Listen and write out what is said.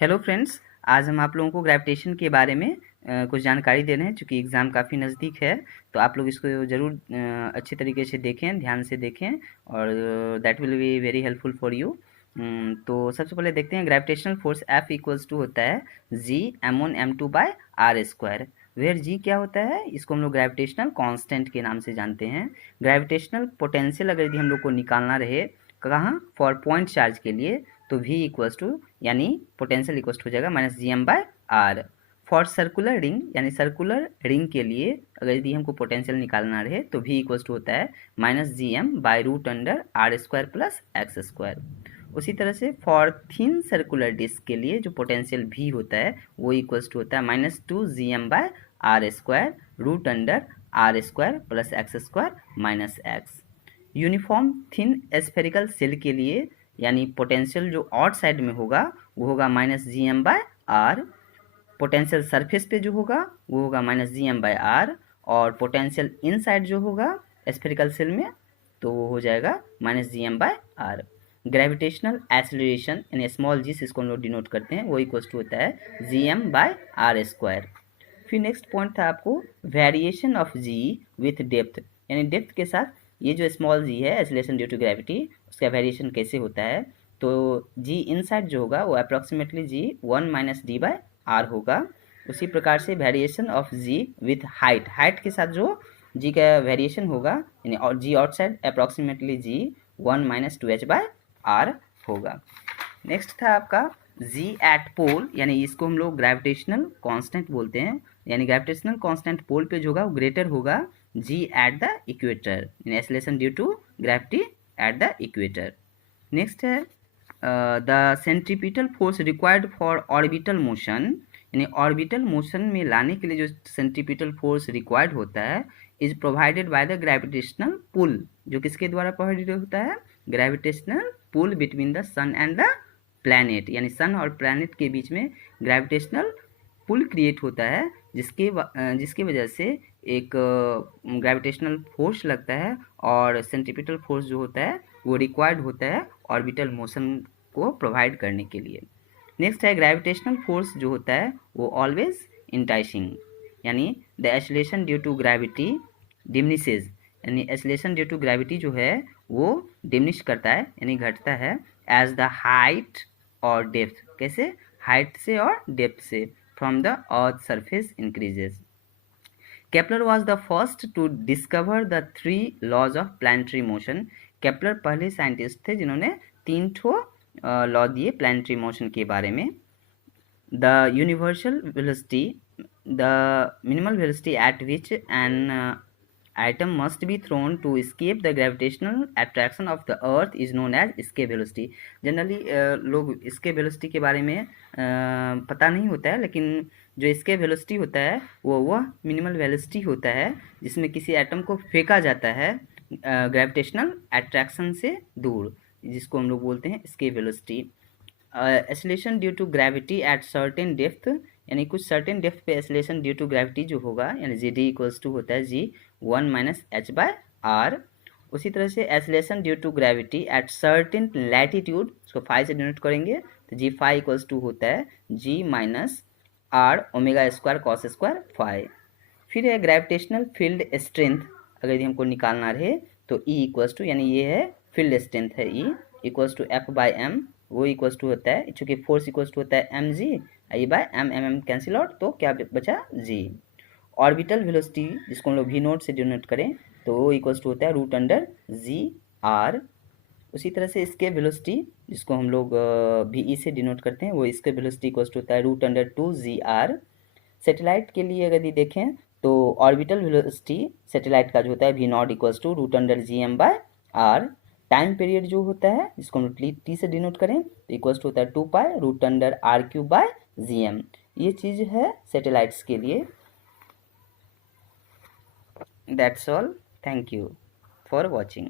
Hello friends, आज हम आप लोगों को ग्रेविटेशन के बारे में कुछ जानकारी दे रहे हैं। चूँकि एग्ज़ाम काफ़ी नज़दीक है तो आप लोग इसको ज़रूर अच्छे तरीके से देखें, ध्यान से देखें और that will be very helpful for you. तो सबसे पहले देखते हैं gravitational force F equals to होता है G m1 m2/r²। Where G क्या होता है, इसको हम लोग ग्रेविटेशनल कांस्टेंट के नाम से जानते हैं। ग्रेविटेशनल पोटेंशियल अगर यदि हम लोग को निकालना रहे कहाँ, फॉर पॉइंट चार्ज के लिए, तो V इक्वल्स टू यानी पोटेंशियल इक्वल्स हो जाएगा -gm/r। फॉर सर्कुलर रिंग यानी सर्कुलर रिंग के लिए अगर यदि हमको पोटेंशियल निकालना रहे तो V इक्वल्स टू होता है -gm/√r² प्लस x²। उसी तरह से फॉर थिन सर्कुलर डिस्क के लिए जो पोटेंशियल V होता है वो इक्वल्स टू होता है -2gm/r² plus x² minus x। Uniform thin spherical shell के लिए यानी पोटेंशियल जो आउट साइड में होगा वो होगा -gm/r। पोटेंशियल सरफेस पे जो होगा वो होगा -gm/r और पोटेंशियल इनसाइड जो होगा स्फेरिकल सेल में तो वो हो जाएगा -gm/r। ग्रेविटेशनल एक्सेलरेशन यानी स्मॉल जी से इसको हम लोग डिनोट करते हैं, वो इक्वल्स टू होता है gm/r²। फिर नेक्स्ट पॉइंट था आपको variation of g with depth, यानी डेप्थ के साथ ये जो स्मॉल जी है एक्सेलरेशन ड्यू टू ग्रेविटी उसका वेरिएशन कैसे होता है। तो जी इनसाइड जो होगा वो अप्रॉक्सीमेटली जी 1 - d/r होगा। उसी प्रकार से variation of g with height, height के साथ जो जी का वेरिएशन होगा यानी और जी आउटसाइड अप्रॉक्सीमेटली जी 1 - 2h/r होगा। नेक्स्ट था आपका जी एट पोल, यानी इसको हम लोग ग्रेविटेशनल कांस्टेंट बोलते हैं। यानी ग्रेविटेशनल कांस्टेंट पोल पे जो होगा वो ग्रेटर होगा जी एट द इक्वेटर, यानी acceleration due to gravity at the equator. Next है the centripetal force required for orbital motion, यानी ऑर्बिटल मोशन में लाने के लिए जो सेंट्रीपिटल फोर्स रिक्वायर्ड होता है is provided by the gravitational pull. जो किसके द्वारा प्रोवाइडेड होता है, gravitational pull between the sun and the planet, यानी सन और प्लैनेट के बीच में ग्रेविटेशनल पुल क्रिएट होता है जिसकी वजह से एक ग्रेविटेशनल फोर्स लगता है और सेंट्रीपिटल फोर्स जो होता है वो रिक्वायर्ड होता है ऑर्बिटल मोशन को प्रोवाइड करने के लिए। नेक्स्ट है ग्रेविटेशनल फोर्स जो होता है वो ऑलवेज इंटाइसिंग, यानी the acceleration due to gravity diminishes, यानी एक्सेलरेशन ड्यू टू ग्रेविटी जो है वो डिमिनिश करता है यानी घटता है एज द हाइट और डेप्थ, कैसे, हाइट से और डेप्थ से, from the earth surface increases. Kepler was the first to discover the 3 laws of planetary motion. Kepler पहले साइंटिस्ट थे जिन्होंने 3 लॉ दिए प्लानिटरी मोशन के बारे में। The universal velocity, the minimal velocity at which an item must be thrown to escape the gravitational attraction of the earth is known as escape velocity। Generally लोग escape velocity के बारे में पता नहीं होता है, लेकिन जो escape velocity होता है वह मिनिमल वेलोसिटी होता है जिसमें किसी एटम को फेंका जाता है ग्रेविटेशनल अट्रैक्शन से दूर, जिसको हम लोग बोलते हैं escape velocity। Acceleration due to gravity at certain depth, यानी कुछ सर्टेन डेप्थ पे एक्सेलरेशन ड्यू टू ग्रेविटी जो होगा यानी जी डी इक्वल्स टू होता है जी 1 - h/r। उसी तरह से acceleration due to gravity at certain latitude, उसको फाई से डिनोट करेंगे तो जी फाई इक्वल्स टू होता है जी -r ω² cos² फाई। फिर है ग्रेविटेशनल फील्ड स्ट्रेंथ, अगर यदि हमको निकालना रहे तो E इक्वल्स टू, यानी ये है फील्ड स्ट्रेंथ है E इक्वल्स टू F/m, वो इक्वल्स टू होता है, चूँकि फोर्स इक्वल्स टू होता है mg, I/m कैंसिल आउट तो क्या बचा g। ऑर्बिटल वेलोसिटी जिसको हम लोग v नोट से डिनोट करें तो वो इक्वल्स टू होता है √g/r। उसी तरह से इसके वेलोसिटी जिसको हम लोग ve से डिनोट करते हैं वो इसके वेलोसिटी इक्वल्स टू होता है √2gr। सैटेलाइट के लिए अगर देखें तो ऑर्बिटल वेलोसिटी सैटेलाइट का जो होता है v0 equals to √gm/r। Time period जो होता है जिसको हम टी से डिनोट करें तो इक्वल्स टू होता है 2π √r³/gm। ये चीज़ है सैटेलाइट्स के लिए। That's all, thank you for watching.